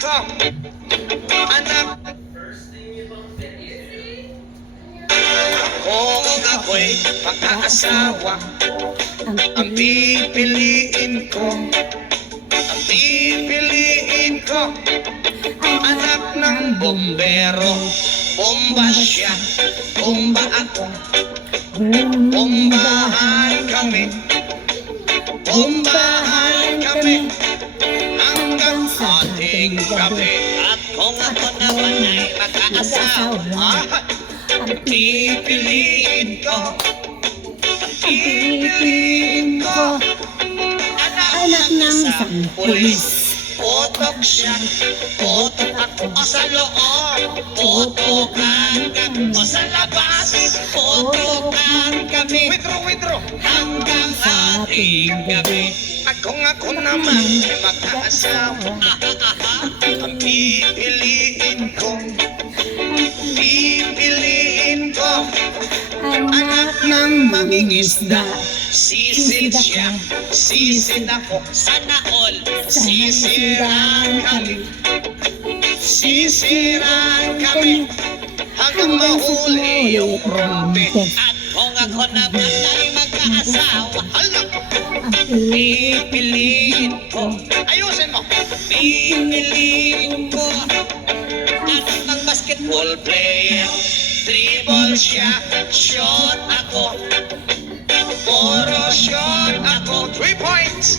ko, anak. Kung ako'y mag-aasawa, ang pipiliin ko, anak ng bombero. Bomba siya, bomba ako, bombahan kami, hanggang ating gabi. At kung ako naman ay mag-aasawa, ang pipiliin ko, anak ng isang pulis. Potok siya, potok ako o sa loob, potokan kami o sa labas, potokan kami, withdraw, hanggang ating gabi. At kung ako naman ay mag-aasawa, ang pipiliin ko, anak ng mangingisda. Sisid siya, sisid ako, sana all sisiran kami, hanggang mahuli yung rumpi. At kung ako naman ay mag-aasawa, pipiliin ko, ayusin mo, pipiliin ko, anak ng basketball player. Dribble siya, shot ako, puro shot ako, 3 points.